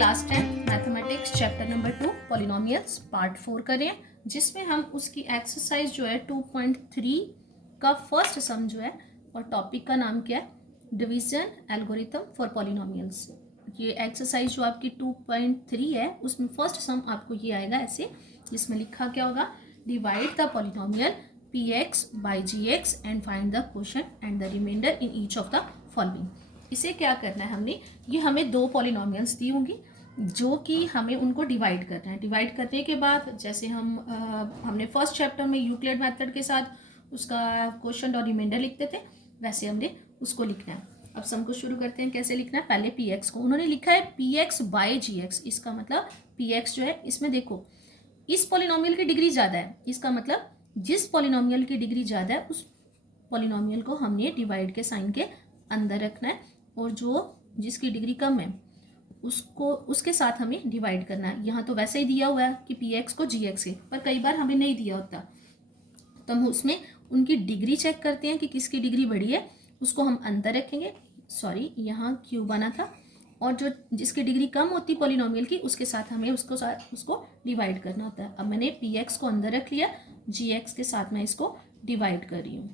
Class 10 mathematics chapter number 2 polynomials part 4 कर रहे हैं, जिसमें हम उसकी एक्सरसाइज जो है 2.3 का फर्स्ट सम जो है, और टॉपिक का नाम क्या है, डिवीजन एल्गोरिथम फॉर पॉलिनोमियल्स। ये एक्सरसाइज जो आपकी 2.3 है उसमें फर्स्ट सम आपको ये आएगा ऐसे, जिसमें लिखा क्या होगा, divide the polynomial px by gx and find the quotient and the remainder in each of the following. इसे क्या करना है, हमने ये हमें दो पॉलिनोमियल्स दी होंगी जो कि हमें उनको डिवाइड करना है। डिवाइड करने के बाद जैसे हमने फर्स्ट चैप्टर में यूक्लिड मेथड के साथ उसका क्वोशंट और रिमाइंडर लिखते थे, वैसे हमने उसको लिखना है। अब सम को शुरू करते हैं। कैसे लिखना है, पहले px को उन्होंने लिखा है px बाय gx। इसका मतलब px जो है, इसमें देखो इस पॉलिनोमियल की डिग्री ज़्यादा है, इसका मतलब जिस पॉलिनोमियल की डिग्री ज़्यादा है उस पॉलिनोमियल को हमने डिवाइड के साइन के अंदर रखना है, और जो जिसकी डिग्री कम है उसको उसके साथ हमें डिवाइड करना है। यहाँ तो वैसे ही दिया हुआ है कि px को gx से, पर कई बार हमें नहीं दिया होता तो हम उसमें उनकी डिग्री चेक करते हैं कि किसकी डिग्री बड़ी है, उसको हम अंदर रखेंगे। सॉरी, यहाँ क्यू बना था, और जो जिसकी डिग्री कम होती पॉलिनोमियल की उसके साथ हमें उसको डिवाइड करना होता है। अब मैंने px को अंदर रख लिया, gx के साथ मैं इसको डिवाइड कर रही हूँ।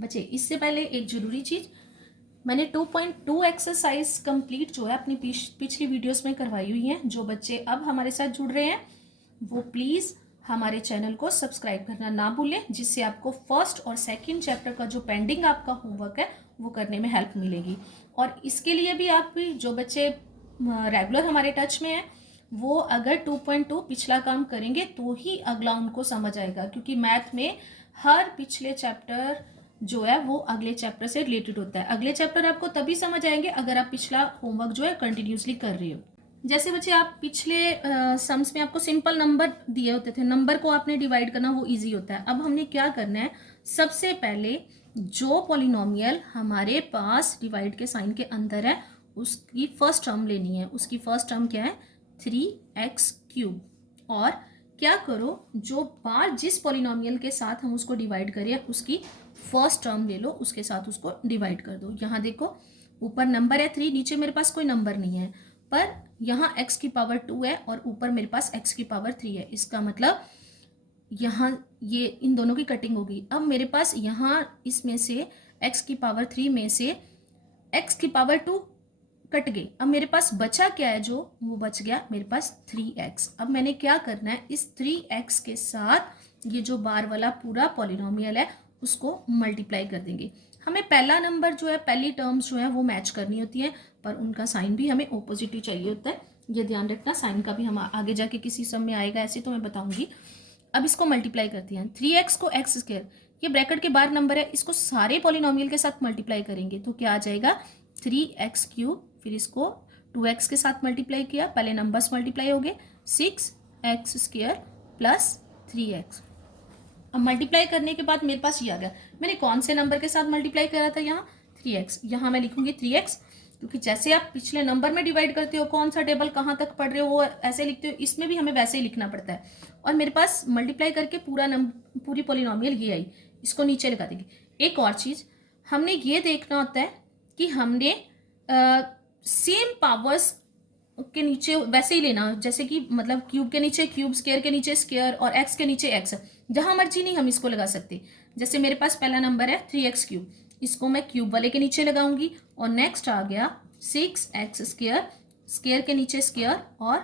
बच्चे इससे पहले एक ज़रूरी चीज़, मैंने 2.2 एक्सरसाइज कंप्लीट जो है अपनी पिछली वीडियोस में करवाई हुई हैं। जो बच्चे अब हमारे साथ जुड़ रहे हैं वो प्लीज़ हमारे चैनल को सब्सक्राइब करना ना भूलें, जिससे आपको फर्स्ट और सेकंड चैप्टर का जो पेंडिंग आपका होमवर्क है वो करने में हेल्प मिलेगी। और इसके लिए भी आप भी जो बच्चे रेगुलर हमारे टच में हैं वो अगर 2.2 पिछला काम करेंगे तो ही अगला उनको समझ आएगा, क्योंकि मैथ में हर पिछले चैप्टर जो है वो अगले चैप्टर से रिलेटेड होता है। अगले चैप्टर आपको तभी समझ आएंगे अगर आप पिछला होमवर्क जो है कंटिन्यूसली कर रहे हो। जैसे बच्चे आप पिछले सम्स में आपको सिंपल नंबर दिए होते थे, नंबर को आपने डिवाइड करना वो इजी होता है। अब हमने क्या करना है, सबसे पहले जो पॉलिनोमियल हमारे पास डिवाइड के साइन के अंदर है उसकी फर्स्ट टर्म लेनी है। उसकी फर्स्ट टर्म क्या है, 3x³। और क्या करो, जो बार जिस पॉलिनोमियल के साथ हम उसको डिवाइड करें उसकी फर्स्ट टर्म ले लो, उसके साथ उसको डिवाइड कर दो। यहाँ देखो ऊपर नंबर है 3, नीचे मेरे पास कोई नंबर नहीं है, पर यहाँ x⁻2 है और ऊपर मेरे पास x⁻3 है। इसका मतलब यहाँ ये इन दोनों की कटिंग होगी। अब मेरे पास यहाँ इसमें से x⁻3 में से x⁻2 कट गई। अब मेरे पास बचा क्या है, जो वो बच गया मेरे पास 3x। अब मैंने क्या करना है, इस 3x के साथ ये जो बार वाला पूरा पॉलिनोमियल है उसको मल्टीप्लाई कर देंगे। हमें पहला नंबर जो है, पहली टर्म्स जो है वो मैच करनी होती है, पर उनका साइन भी हमें ऑपोजिट ही चाहिए होता है। ये ध्यान रखना, साइन का भी हम आगे जाके किसी सम में आएगा ऐसे, तो मैं बताऊंगी। अब इसको मल्टीप्लाई करती हैं, 3x को x², ये ब्रैकेट के बाहर नंबर है, इसको सारे पॉलिनोमियल के साथ मल्टीप्लाई करेंगे तो क्या आ जाएगा, 3x³। फिर इसको 2x के साथ मल्टीप्लाई किया, पहले नंबर्स मल्टीप्लाई हो गए, 6x² प्लस 3x। अब मल्टीप्लाई करने के बाद मेरे पास ये आ गया। मैंने कौन से नंबर के साथ मल्टीप्लाई करा था, यहाँ 3x। यहाँ मैं लिखूंगी 3x, क्योंकि जैसे आप पिछले नंबर में डिवाइड करते हो, कौन सा टेबल कहाँ तक पढ़ रहे हो वो ऐसे लिखते हो, इसमें भी हमें वैसे ही लिखना पड़ता है। और मेरे पास मल्टीप्लाई करके पूरी पॉलिनोमियल ये आई, इसको नीचे लगा देंगे। एक और चीज़ हमने ये देखना होता है कि हमने सेम पावर्स के नीचे वैसे ही लेना, जैसे कि मतलब क्यूब के नीचे क्यूब, स्क्वायर के नीचे स्क्वायर और एक्स के नीचे एक्स। जहां मर्जी नहीं हम इसको लगा सकते। जैसे मेरे पास पहला नंबर है 3x³, इसको मैं क्यूब वाले के नीचे लगाऊंगी, और नेक्स्ट आ गया 6x², स्क्वायर के नीचे स्क्वायर और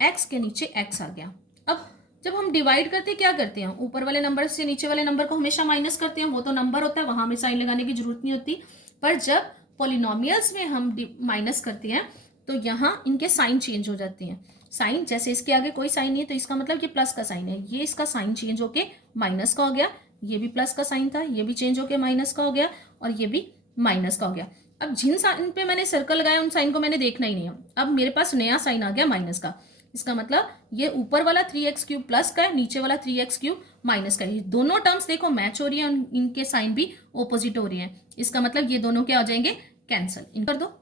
एक्स के नीचे एक्स आ गया। अब जब हम डिवाइड करते हैं क्या करते हैं, ऊपर वाले नंबर से नीचे वाले नंबर को हमेशा माइनस करते हैं, वो तो नंबर होता है, वहां हमें साइन लगाने की जरूरत नहीं होती। पर जब पॉलिनोमियल्स में हम माइनस करते हैं तो यहाँ इनके साइन चेंज हो जाते हैं। साइन जैसे इसके आगे कोई साइन नहीं है तो इसका मतलब ये प्लस का साइन है, ये इसका साइन चेंज होके माइनस का हो गया। ये भी प्लस का साइन था, ये भी चेंज होके माइनस का हो गया, और ये भी माइनस का हो गया। अब जिन साइन पे मैंने सर्कल लगाया उन साइन को मैंने देखना ही नहीं है। अब मेरे पास नया साइन आ गया माइनस का, इसका मतलब ये ऊपर वाला 3x³ प्लस का है, नीचे वाला 3x³ माइनस का है। दोनों टर्म्स देखो मैच हो रही है, इनके साइन भी ऑपोजिट हो रही है। इसका मतलब ये दोनों क्या हो जाएंगे, कैंसिल। इन कर दो।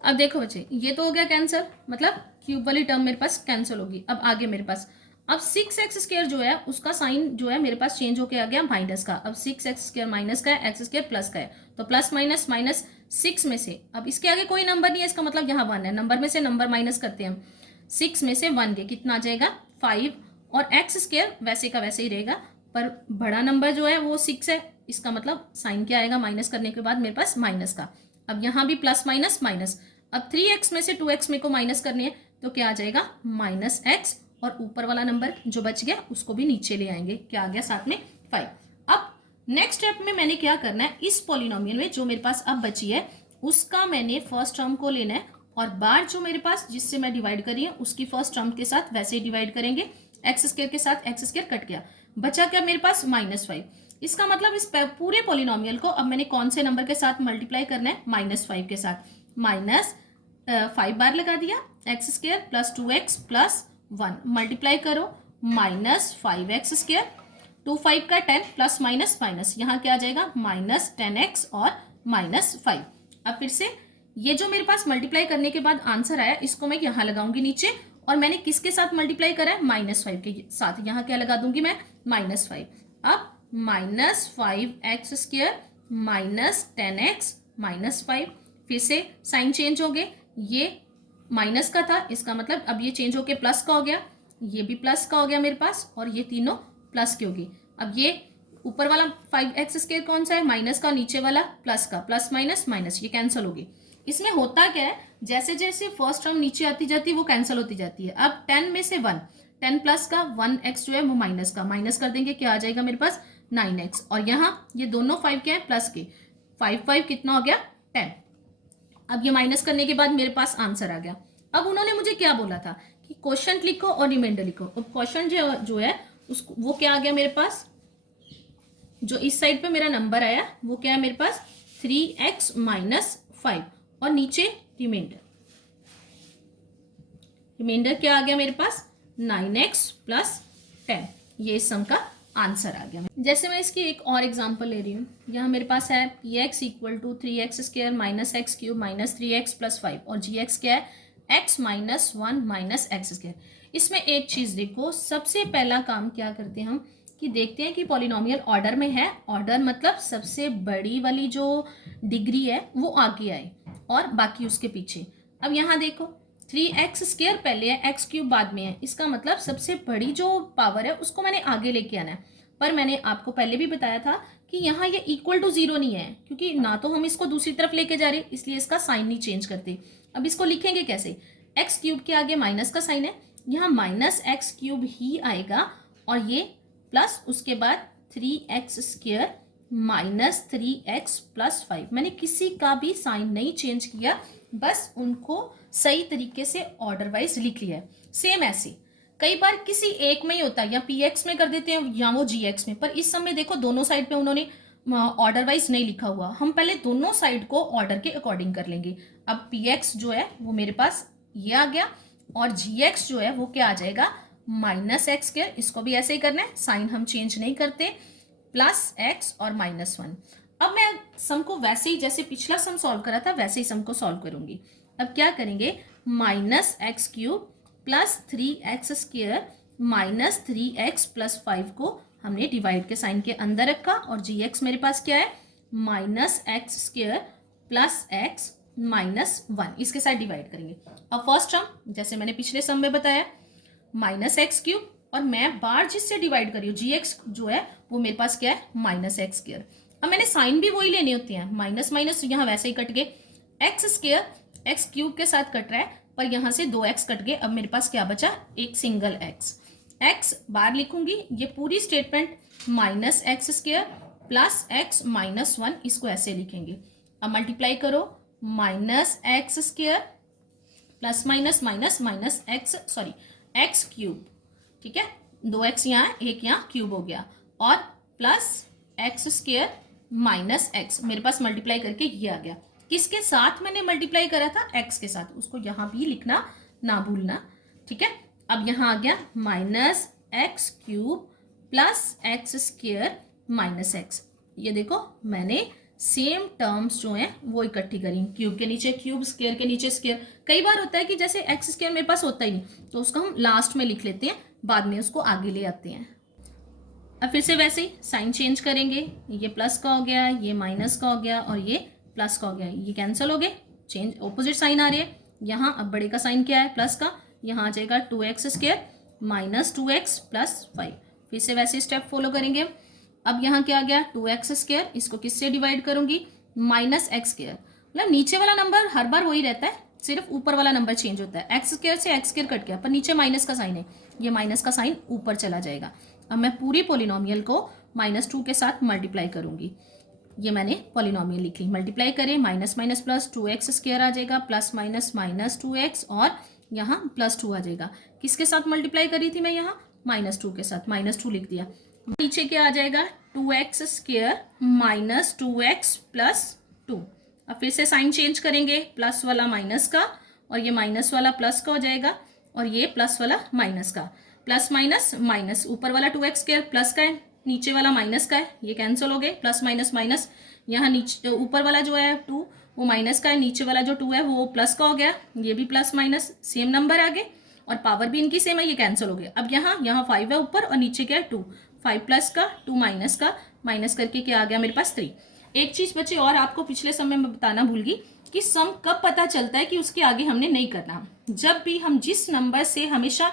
अब देखो बच्चे, ये तो हो गया कैंसिल, मतलब क्यूब वाली टर्म मेरे पास कैंसिल होगी। अब आगे मेरे पास अब 6x² जो है उसका साइन जो है मेरे पास चेंज होके आ गया माइनस का। अब 6x² माइनस का है, x² प्लस का है, तो प्लस माइनस माइनस 6 में से, अब इसके आगे कोई नंबर नहीं है, इसका मतलब यहाँ 1 है, नंबर में से नंबर माइनस करते हैं हम, 6 में से 1 गए, कितना आ जाएगा 5, और x² वैसे का वैसे ही रहेगा, पर बड़ा नंबर जो है वो 6 है, इसका मतलब साइन क्या आएगा, माइनस करने के बाद मेरे पास माइनस का। अब यहाँ भी प्लस माइनस माइनस, अब 3x में से 2x मेरे को माइनस करनी है, तो क्या आ जाएगा -x, और ऊपर वाला नंबर जो बच गया उसको भी नीचे ले आएंगे, क्या आ गया साथ में 5। अब नेक्स्ट स्टेप में मैंने क्या करना है, इस पॉलिनोमियल में जो मेरे पास अब बची है उसका मैंने फर्स्ट टर्म को लेना है, और बार जो मेरे पास जिससे मैं डिवाइड करी है उसकी फर्स्ट टर्म के साथ वैसे ही डिवाइड करेंगे, x² के साथ x² कट गया, बचा क्या मेरे पास -5। इसका मतलब इस पूरे पॉलिनोमियल को अब मैंने कौन से नंबर के साथ मल्टीप्लाई करना है, -5 के साथ, -5 बार लगा दिया, x² + 2x + 1 मल्टीप्लाई करो, -5x², 2 5 का 10 प्लस माइनस माइनस, यहाँ क्या आ जाएगा -10x और -5। अब फिर से ये जो मेरे पास मल्टीप्लाई करने के बाद आंसर आया इसको मैं यहाँ लगाऊंगी नीचे, और मैंने किसके साथ मल्टीप्लाई करा है, -5 के साथ, यहाँ क्या लगा दूंगी मैं -5। अब -5x² -10x -5, फिर से साइन चेंज हो गए, ये माइनस का था, इसका मतलब अब ये चेंज होके प्लस का हो गया, ये भी प्लस का हो गया मेरे पास, और ये तीनों प्लस की होगी। अब ये ऊपर वाला 5x² कौन सा है, माइनस का, नीचे वाला प्लस का, प्लस माइनस माइनस, ये कैंसिल होगी। इसमें होता क्या है, जैसे जैसे फर्स्ट टर्म नीचे आती जाती है वो कैंसिल होती जाती है। अब 10 में से 1, 10 प्लस का 1x जो है वो माइनस का, माइनस कर देंगे, क्या आ जाएगा मेरे पास 9x, और यहाँ ये दोनों 5 क्या है, प्लस के, 5 5 कितना हो गया 10। अब ये माइनस करने के बाद मेरे पास आंसर आ गया। अब उन्होंने मुझे क्या बोला था कि क्वेश्चन लिखो और रिमाइंडर लिखो। अब क्वेश्चन जो है उसको वो क्या आ गया मेरे पास, जो इस साइड पे मेरा नंबर आया वो क्या है मेरे पास 3x - 5, और नीचे रिमाइंडर, रिमाइंडर क्या आ गया मेरे पास 9x + 10, ये इस सम का आंसर आ गया। जैसे मैं इसकी एक और एग्जांपल ले रही हूँ, यहाँ मेरे पास है px = 3x² - x³ - 3x + 5, और gx क्या है x - 1 - x²। इसमें एक चीज़ देखो, सबसे पहला काम क्या करते हैं हम कि देखते हैं कि पॉलिनोमियल ऑर्डर में है, ऑर्डर मतलब सबसे बड़ी वाली जो डिग्री है वो आगे आए और बाकी उसके पीछे। अब यहाँ देखो 3x² पहले है, x³ बाद में है, इसका मतलब सबसे बड़ी जो पावर है उसको मैंने आगे लेके आना है। पर मैंने आपको पहले भी बताया था कि यहाँ ये = 0 नहीं है, क्योंकि ना तो हम इसको दूसरी तरफ लेके जा रहे, इसलिए इसका साइन नहीं चेंज करते। अब इसको लिखेंगे कैसे, x³ के आगे माइनस का साइन है, यहाँ -x³ ही आएगा, और ये प्लस उसके बाद 3x² - 3x + 5। मैंने किसी का भी साइन नहीं चेंज किया, बस उनको सही तरीके से ऑर्डर वाइज लिख लिया है। सेम ऐसे कई बार किसी एक में ही होता है, या px में कर देते हैं या वो gx में, पर इस समय देखो दोनों साइड पे उन्होंने ऑर्डर वाइज नहीं लिखा हुआ, हम पहले दोनों साइड को ऑर्डर के अकॉर्डिंग कर लेंगे। अब px जो है वो मेरे पास ये आ गया, और gx जो है वो क्या आ जाएगा -x², इसको भी ऐसे ही करना है, साइन हम चेंज नहीं करते, +x और -1। अब मैं सम को वैसे ही जैसे पिछला सम सॉल्व करा था वैसे ही सम को सॉल्व करूंगी। अब क्या करेंगे, -x³ + 3x² - 3x + 5 को हमने डिवाइड के साइन के अंदर रखा, और gx मेरे पास क्या है -x² + x -1, इसके साथ डिवाइड करेंगे। अब फर्स्ट टर्म जैसे मैंने पिछले सम में बताया -x³, और मैं बार जिससे डिवाइड करी हूँ gx जो है वो मेरे पास क्या है -x²। अब मैंने साइन भी वही लेने होते हैं, माइनस माइनस यहाँ वैसे ही कट गए, x² x³ के साथ कट रहा है, पर यहाँ से 2x कट गए, अब मेरे पास क्या बचा एक सिंगल x बार लिखूंगी, ये पूरी स्टेटमेंट -x² + x -1, इसको ऐसे लिखेंगे। अब मल्टीप्लाई करो, -x² plus minus minus minus x³, ठीक है, 2x यहाँ एक यहाँ क्यूब हो गया, और +x² - x, मेरे पास मल्टीप्लाई करके ये आ गया। किसके साथ मैंने मल्टीप्लाई करा था, x के साथ, उसको यहाँ भी लिखना ना भूलना, ठीक है। अब यहाँ आ गया -x³ + x² - x, ये देखो मैंने सेम टर्म्स जो हैं वो इकट्ठी करेंगे। क्यूब के नीचे क्यूब, स्क्वायर के नीचे स्क्वायर। कई बार होता है कि जैसे एक्स स्क्वायर मेरे पास होता ही नहीं, तो उसको हम लास्ट में लिख लेते हैं, बाद में उसको आगे ले आते हैं। अब फिर से वैसे ही साइन चेंज करेंगे, ये प्लस का हो गया, ये माइनस का हो गया और ये प्लस का हो गया, ये कैंसिल हो गए, चेंज ऑपोजिट साइन आ रही है। यहाँ अब बड़े का साइन क्या है, प्लस का, यहाँ आ जाएगा 2x square minus 2x plus 5। फिर से वैसे स्टेप फॉलो करेंगे। अब यहाँ क्या आ गया, 2x स्क्वायर, इसको किससे डिवाइड करूंगी, माइनस एक्स स्क्वायर। मतलब नीचे वाला नंबर हर बार वही रहता है, सिर्फ ऊपर वाला नंबर चेंज होता है। एक्स स्क्वायर से एक्स स्क्वायर कट गया, पर नीचे माइनस का साइन है, ये माइनस का साइन ऊपर चला जाएगा। अब मैं पूरी पोलिनोमियल को -2 के साथ मल्टीप्लाई करूंगी। ये मैंने पोलिनोमियल लिख ली, मल्टीप्लाई करें, minus minus plus 2x square आ जाएगा, प्लस माइनस माइनस 2x और यहाँ +2 आ जाएगा। किसके साथ मल्टीप्लाई करी थी मैं, यहाँ -2 के साथ, -2 लिख दिया। नीचे क्या आ जाएगा, 2x square minus 2x plus 2। अब फिर से साइन चेंज करेंगे, प्लस वाला माइनस का और ये माइनस वाला प्लस का हो जाएगा और ये प्लस वाला माइनस का। प्लस माइनस माइनस, ऊपर वाला 2x स्क्वायर प्लस का है, नीचे वाला माइनस का है, ये कैंसिल हो गए, प्लस माइनस माइनस। यहाँ नीचे ऊपर वाला जो है 2 वो माइनस का है, नीचे वाला जो 2 है वो प्लस का हो गया, ये भी प्लस माइनस सेम नंबर आ गए और पावर भी इनकी सेम है, ये कैंसिल हो गया। अब यहाँ 5 है ऊपर और नीचे क्या है 2, 5 प्लस का 2 माइनस का, माइनस करके क्या आ गया मेरे पास 3। एक चीज बच्चे और आपको पिछले समय में बताना भूल गई कि सम कब पता चलता है कि उसके आगे हमने नहीं करना। जब भी हम जिस नंबर से, हमेशा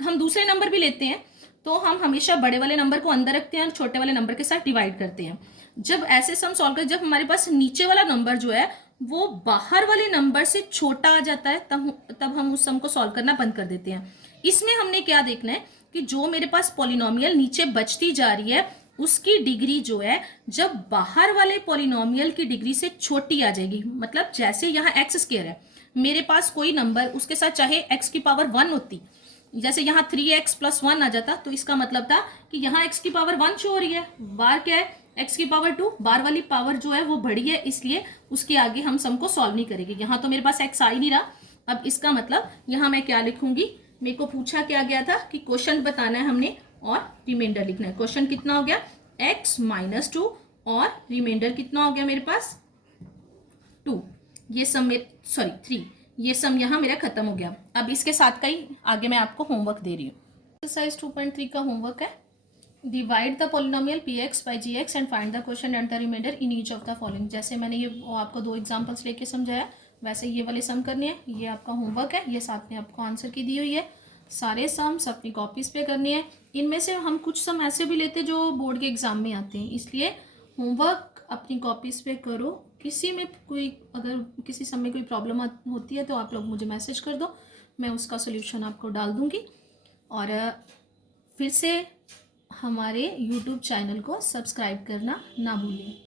हम दूसरे नंबर भी लेते हैं तो हम हमेशा बड़े वाले नंबर को अंदर रखते हैं और छोटे वाले नंबर के साथ डिवाइड करते हैं। जब ऐसे सम सॉल्व कर, जब हमारे पास नीचे वाला नंबर जो है वो बाहर वाले नंबर से छोटा आ जाता है, तब हम उस सम को सॉल्व करना बंद कर देते हैं। इसमें हमने क्या देखना है कि जो मेरे पास पॉलिनोमियल नीचे बचती जा रही है उसकी डिग्री जो है जब बाहर वाले पॉलिनोमियल की डिग्री से छोटी आ जाएगी। मतलब जैसे यहाँ एक्स स्क्वायर है, मेरे पास कोई नंबर उसके साथ चाहे एक्स की पावर 1 होती, जैसे यहाँ 3x + 1 आ जाता, तो इसका मतलब था कि यहाँ x की पावर 1 शो हो रही है, बार क्या है x की पावर 2, बार वाली पावर जो है वो बड़ी है, इसलिए उसके आगे हम सम को सॉल्व नहीं करेंगे। यहाँ तो मेरे पास x आ ही नहीं रहा। अब इसका मतलब यहाँ मैं क्या लिखूंगी, मेरे को पूछा क्या गया था कि क्वेश्चन बताना है हमने और रिमाइंडर लिखना है। क्वेश्चन कितना हो गया, x - 2 और रिमाइंडर कितना हो गया मेरे पास 2, ये सम 3, ये सम यहाँ मेरा खत्म हो गया। अब इसके साथ का ही आगे मैं आपको होमवर्क दे रही हूँ। एक्सरसाइज 2.3 का होमवर्क है, divide the polynomial px by gx and find the question and the remainder in each of the following. जैसे मैंने ये आपको 2 एग्जांपल्स लेके समझाया, वैसे ये वाले सम करने हैं। ये आपका होमवर्क है, ये साथ में आपको आंसर की दी हुई है। सारे सम्स अपनी कॉपीज पे करने हैं। इनमें से हम कुछ सम ऐसे भी लेते हैं जो बोर्ड के एग्जाम में आते हैं, इसलिए होमवर्क अपनी कॉपीज पे करो। किसी में कोई, अगर किसी सम में कोई प्रॉब्लम होती है तो आप लोग मुझे मैसेज कर दो, मैं उसका सोल्यूशन आपको डाल दूंगी। और फिर से हमारे YouTube चैनल को सब्सक्राइब करना ना भूलें।